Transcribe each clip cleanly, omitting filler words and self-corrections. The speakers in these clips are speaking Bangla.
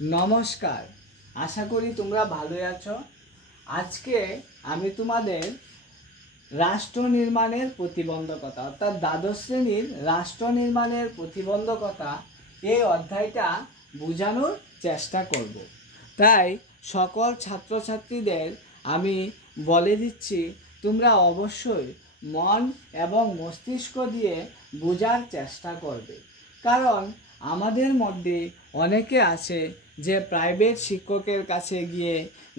নমস্কার, আশা করি তোমরা ভালোই আছো। আজকে আমি তোমাদের রাষ্ট্র নির্মাণের প্রতিবন্ধকতা অর্থাৎ দ্বাদশ শ্রেণীর রাষ্ট্র নির্মাণের প্রতিবন্ধকতা এই অধ্যায়টা বোঝানোর চেষ্টা করব। তাই সকল ছাত্রছাত্রীদের আমি বলে দিচ্ছি, তোমরা অবশ্যই মন এবং মস্তিষ্ক দিয়ে বোঝার চেষ্টা করবে। কারণ আমাদের মধ্যে অনেকে আছে যে প্রাইভেট শিক্ষকের কাছে গিয়ে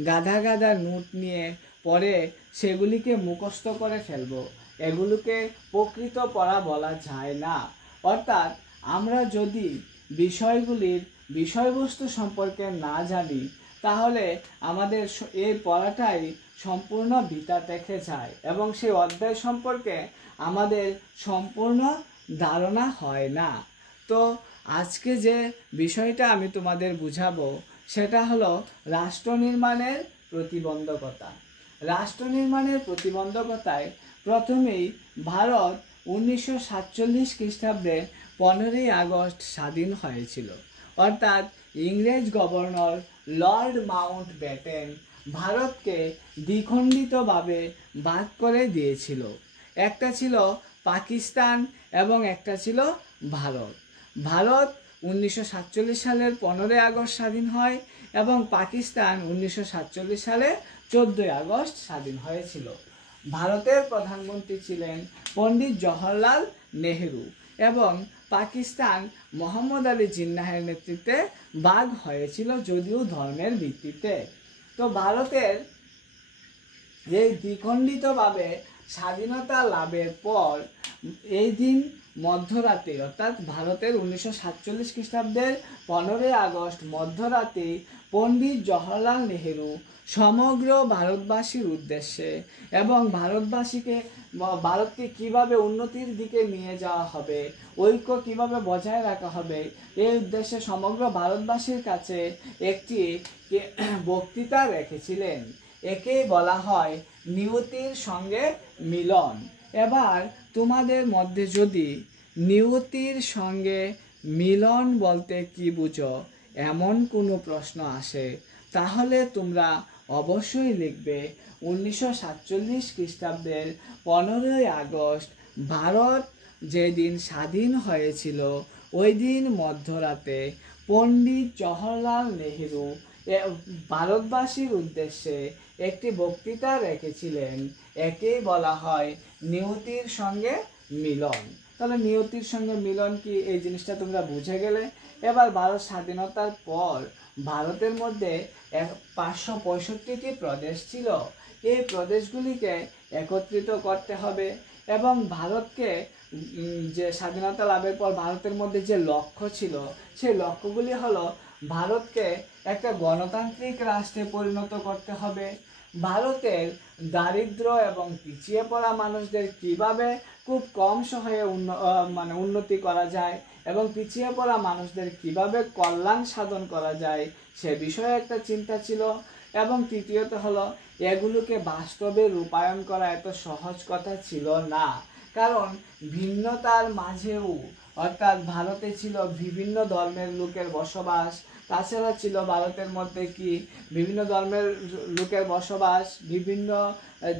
গাদা গাদা নোট নিয়ে পড়ে সেগুলিকে মুখস্থ করে ফেলবো, এগুলোকে প্রকৃত পড়া বলা যায় না। অর্থাৎ আমরা যদি বিষয়গুলির বিষয়বস্তু সম্পর্কে না জানি তাহলে আমাদের এই পড়াটাই সম্পূর্ণ বৃথা থেকে যায় এবং সেই অধ্যায় সম্পর্কে আমাদের সম্পূর্ণ ধারণা হয় না। তো আজকে যে বিষয়টা আমি তোমাদের বুঝাবো সেটা হলো রাষ্ট্র নির্মাণের প্রতিবন্ধকতা। রাষ্ট্র নির্মাণের প্রতিবন্ধকতায় প্রথমেই ভারত 1947 খ্রিস্টাব্দে 15ই আগস্ট স্বাধীন হয়েছিল। অর্থাৎ ইংরেজ গভর্নর লর্ড মাউন্ট ব্যাটেন ভারতকে দ্বিখণ্ডিতভাবে ভাগ করে দিয়েছিল। একটা ছিল পাকিস্তান এবং একটা ছিল ভারত। ভারত 1947 সালের 15ই আগস্ট স্বাধীন হয় এবং পাকিস্তান 1947 সালে 14ই আগস্ট স্বাধীন হয়েছিল। ভারতের প্রধানমন্ত্রী ছিলেন পণ্ডিত জওহরলাল নেহেরু এবং পাকিস্তান মোহাম্মদ আলী জিন্নাহের নেতৃত্বে ভাগ হয়েছিল, যদিও ধর্মের ভিত্তিতে। তো ভারতের এই দ্বিখণ্ডিতভাবে স্বাধীনতা লাভের পর এই দিন মধ্যরাতে অর্থাৎ ভারতের 1947 খ্রিস্টাব্দের 15ই আগস্ট মধ্যরাতে পণ্ডিত জওহরলাল নেহেরু সমগ্র ভারতবাসীর উদ্দেশ্যে এবং ভারতকে কিভাবে উন্নতির দিকে নিয়ে যাওয়া হবে, ঐক্য কিভাবে বজায় রাখা হবে, এই উদ্দেশ্যে সমগ্র ভারতবাসীর কাছে একটি বক্তৃতা রেখেছিলেন। একেই বলা হয় নিয়তির সঙ্গে মিলন। এবার তোমাদের মধ্যে যদি নিয়তির সঙ্গে মিলন বলতে কি বুঝো এমন কোনো প্রশ্ন আসে তাহলে তোমরা অবশ্যই লিখবে 1947 খ্রিস্টাব্দের 15ই আগস্ট ভারত যেদিন স্বাধীন হয়েছিল ওই দিন মধ্যরাতে পণ্ডিত জওহরলাল নেহেরু ভারতবাসীর উদ্দেশ্যে একটি বক্তৃতা রেখেছিলেন। একেই বলা হয় নিয়তির সঙ্গে মিলন। তাহলে নিয়তির সঙ্গে মিলন কি, এই জিনিসটা তোমরা বুঝে গেলে। এবার ভারত স্বাধীনতার পর ভারতের মধ্যে 565টি প্রদেশ ছিল। এই প্রদেশগুলিকে একত্রিত করতে হবে এবং ভারতকে যে স্বাধীনতা লাভের পর ভারতের মধ্যে যে লক্ষ্য ছিল সেই লক্ষ্যগুলি হলো ভারতকে একটা গণতান্ত্রিক রাষ্ট্রে পরিণত করতে হবে, ভারতের দারিদ্র এবং পিছিয়ে পড়া মানুষদের কিভাবে খুব কম সময়ে উন্নতি করা যায় এবং পিছিয়ে পড়া মানুষদের কিভাবে কল্যাণ সাধন করা যায় সে বিষয়ে একটা চিন্তা ছিল। এবং তৃতীয়ত হলো এগুলোকে বাস্তবে রূপায়ণ করা এত সহজ কথা ছিল না, কারণ ভিন্নতার মাঝেও অর্থাৎ ভারতে ছিল বিভিন্ন ধর্মের লোকের বসবাস। তাছাড়া ছিল ভারতের মধ্যে কি বিভিন্ন ধর্মের লোকের বসবাস, বিভিন্ন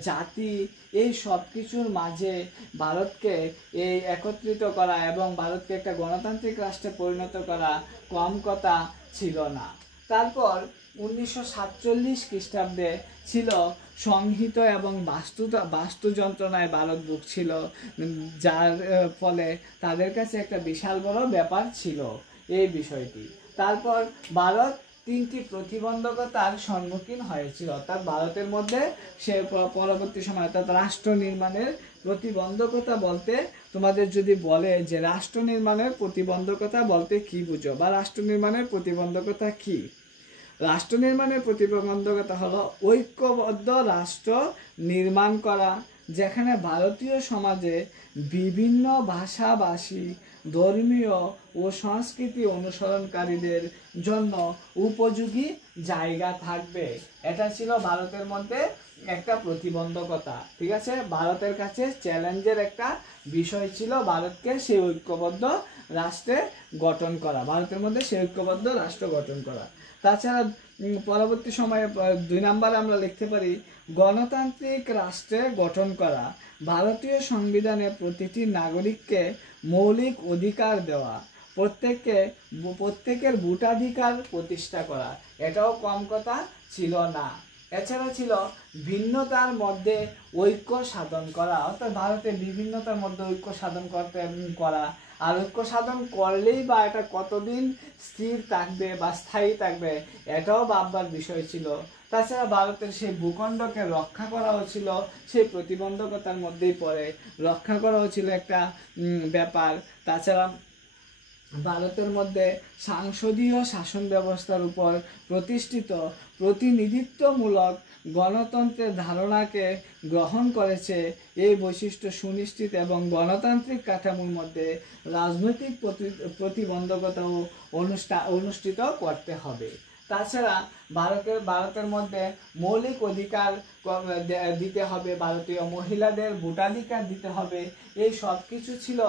জাতি, এই সব কিছুর মাঝে ভারতকে এই একত্রিত করা এবং ভারতকে একটা গণতান্ত্রিক রাষ্ট্রে পরিণত করা কম কথা ছিল না। তারপর 1947 খ্রিস্টাব্দে ছিল সংহিত এবং বাস্তু যন্ত্রণায় ভারত ভুগছিল, যার ফলে তাদের কাছে একটা বিশাল বড় ব্যাপার ছিল এই বিষয়টি। তারপর ভারত 3টি প্রতিবন্ধকতার সম্মুখীন হয়েছিল। অর্থাৎ ভারতের মধ্যে সে পরবর্তী সময় অর্থাৎ রাষ্ট্র নির্মাণের প্রতিবন্ধকতা বলতে তোমাদের যদি বলে যে রাষ্ট্র নির্মাণের প্রতিবন্ধকতা বলতে কি বুঝো বা রাষ্ট্র নির্মাণের প্রতিবন্ধকতা কি, রাষ্ট্র নির্মাণের প্রতিবন্ধকতা হলো ঐক্যবদ্ধ রাষ্ট্র নির্মাণ করা যেখানে ভারতীয় সমাজে বিভিন্ন ভাষাভাষী, ধর্মীয় ও সংস্কৃতি অনুসরণকারীদের জন্য উপযোগী জায়গা থাকবে। এটা ছিল ভারতের মধ্যে একটা প্রতিবন্ধকতা। ঠিক আছে, ভারতের কাছে চ্যালেঞ্জের একটা বিষয় ছিল ভারতকে সেই ঐক্যবদ্ধ রাষ্ট্রে গঠন করা, ভারতের মধ্যে সেই ঐক্যবদ্ধ রাষ্ট্র গঠন করা। তাছাড়া পরবর্তী সময়ে 2 নম্বরে আমরা লিখতে পারি গণতান্ত্রিক রাষ্ট্রে গঠন করা, ভারতীয় সংবিধানে প্রতিটি নাগরিককে মৌলিক অধিকার দেওয়া, প্রত্যেকের ভোটাধিকার প্রতিষ্ঠা করা। এটাও কম কথা ছিল না। এছাড়া ছিল ভিন্নতার মধ্যে ঐক্য সাধন করা, অর্থাৎ ভারতের বিভিন্নতার মধ্যে ঐক্য সাধন করা। আর ঐক্য সাধন করলেই বা এটা কতদিন স্থির থাকবে বা স্থায়ী থাকবে এটাও ভাববার বিষয় ছিল। তাছাড়া ভারতের সেই ভূখণ্ডকে রক্ষা করাও ছিল সেই প্রতিবন্ধকতার মধ্যেই পড়ে, রক্ষা করাও ছিল একটা ব্যাপার। তাছাড়া ভারতের মধ্যে সাংসদীয় শাসন ব্যবস্থার উপর প্রতিষ্ঠিত প্রতিনিধিত্বমূলক গণতন্ত্রের ধারণাকে গ্রহণ করেছে। এই বৈশিষ্ট্য সুনিশ্চিত এবং গণতান্ত্রিক কাঠামোর মধ্যে রাজনৈতিক প্রতিবন্ধকতাও অনুষ্ঠিত করতে হবে। তাছাড়া ভারতের মধ্যে মৌলিক অধিকার দিতে হবে, ভারতীয় মহিলাদের ভোটাধিকার দিতে হবে। এই সব কিছু ছিল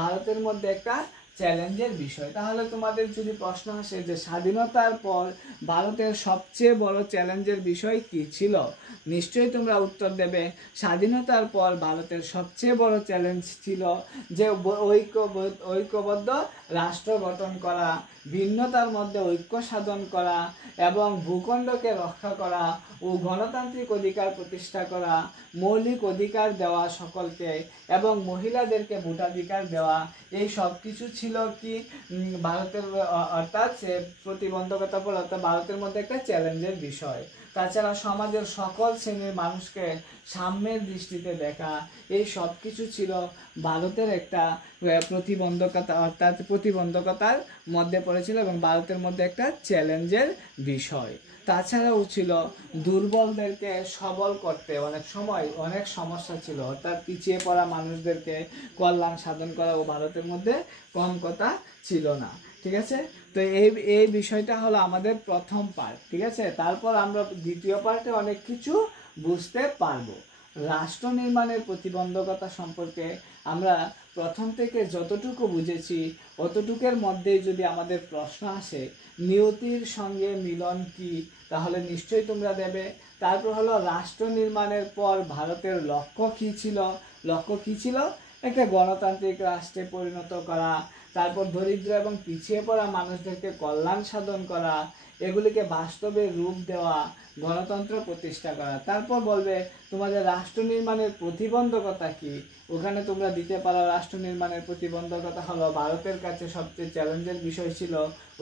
ভারতের মধ্যে একটা চ্যালেঞ্জের বিষয়। তাহলে তোমাদের যদি প্রশ্ন আসে যে স্বাধীনতার পর ভারতের সবচেয়ে বড় চ্যালেঞ্জের বিষয় কি ছিল, নিশ্চয়ই তোমরা উত্তর দেবে স্বাধীনতার পর ভারতের সবচেয়ে বড় চ্যালেঞ্জ ছিল যে ঐক্যবদ্ধ রাষ্ট্র গঠন করা, ভিন্নতার মধ্যে ঐক্য সাধন করা এবং ভূখণ্ডকে রক্ষা করা ও গণতান্ত্রিক অধিকার প্রতিষ্ঠা করা, মৌলিক অধিকার দেওয়া সকলকে এবং মহিলাদেরকে ভোটাধিকার দেওয়া। এই সব কিছু ছিল কি ভারতের অর্থাৎ প্রতিবন্ধকতা পর অর্থাৎ ভারতের মধ্যে একটা চ্যালেঞ্জের বিষয়। তাছাড়া সমাজের সকল শ্রেণীর মানুষকে সাম্যের দৃষ্টিতে দেখা, এই সব কিছু ছিল ভারতের একটা প্রতিবন্ধকতা অর্থাৎ প্রতিবন্ধকতার মধ্যে পড়েছিল এবং ভারতের মধ্যে একটা চ্যালেঞ্জের বিষয়। তাছাড়াও ছিল দুর্বলদেরকে সবল করতে অনেক সময় অনেক সমস্যা ছিল, অর্থাৎ পিছিয়ে পড়া মানুষদেরকে কল্যাণ সাধন করা ও ভারতের মধ্যে কম কথা ছিল না। ঠিক আছে, তো এই বিষয়টা হলো আমাদের প্রথম পার্ট। ঠিক আছে, তারপর আমরা দ্বিতীয় পার্টে অনেক কিছু বুঝতে পারবো। রাষ্ট্র নির্মাণের প্রতিবন্ধকতা সম্পর্কে আমরা প্রথম থেকে যতটুকু বুঝেছি অতটুকুর মধ্যেই যদি আমাদের প্রশ্ন আসে নিয়তির সঙ্গে মিলন কি, তাহলে নিশ্চয়ই তোমরা দেবে। তারপর হলো রাষ্ট্র নির্মাণের পর ভারতের লক্ষ্য কি ছিল, একটা গণতান্ত্রিক রাষ্ট্রে পরিণত করা, তারপর দরিদ্র এবং পিছিয়ে পড়া মানুষদেরকে কল্যাণ সাধন করা, এগুলিকে বাস্তবে রূপ দেওয়া, গণতন্ত্র প্রতিষ্ঠা করা। তারপর বলবে তোমাদের রাষ্ট্র নির্মাণের প্রতিবন্ধকতা কি, ওখানে তোমরা দিতে পারো রাষ্ট্র নির্মাণের প্রতিবন্ধকতা হলো ভারতের কাছে সবচেয়ে চ্যালেঞ্জের বিষয় ছিল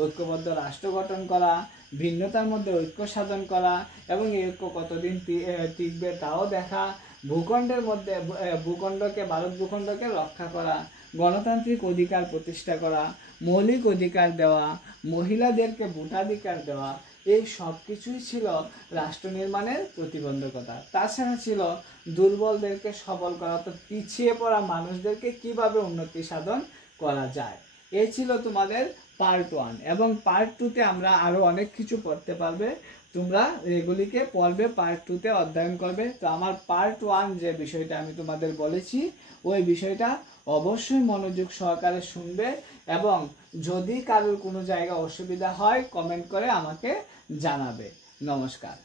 ঐক্যবদ্ধ রাষ্ট্র গঠন করা, ভিন্নতার মধ্যে ঐক্য সাধন করা এবং এই ঐক্য কতদিন টিকবে তাও দেখা, ভারত ভূখণ্ডকে রক্ষা করা, গণতান্ত্রিক অধিকার প্রতিষ্ঠা করা, মৌলিক অধিকার দেওয়া, মহিলাদেরকে ভোটাধিকার দেওয়া। এই সব কিছুই ছিল রাষ্ট্র নির্মাণের প্রতিবন্ধকতা। তাছাড়া ছিল দুর্বলদেরকে সবল করা, অর্থাৎ পিছিয়ে পড়া মানুষদেরকে কিভাবে উন্নতি সাধন করা যায়। এই ছিল তোমাদের পার্ট 1 এবং পার্ট 2তে আমরা আরো অনেক কিছু পড়তে পারবে। তোমরা এগুলিকে পড়বে, পার্ট 2তে অধ্যয়ন করবে। তো আমার পার্ট 1 যে বিষয়টা আমি তোমাদের বলেছি ওই বিষয়টা অবশ্যই মনোযোগ সহকারে শুনবে এবং যদি কারোর কোনো জায়গায় অসুবিধা হয় কমেন্ট করে আমাকে জানাবে। নমস্কার।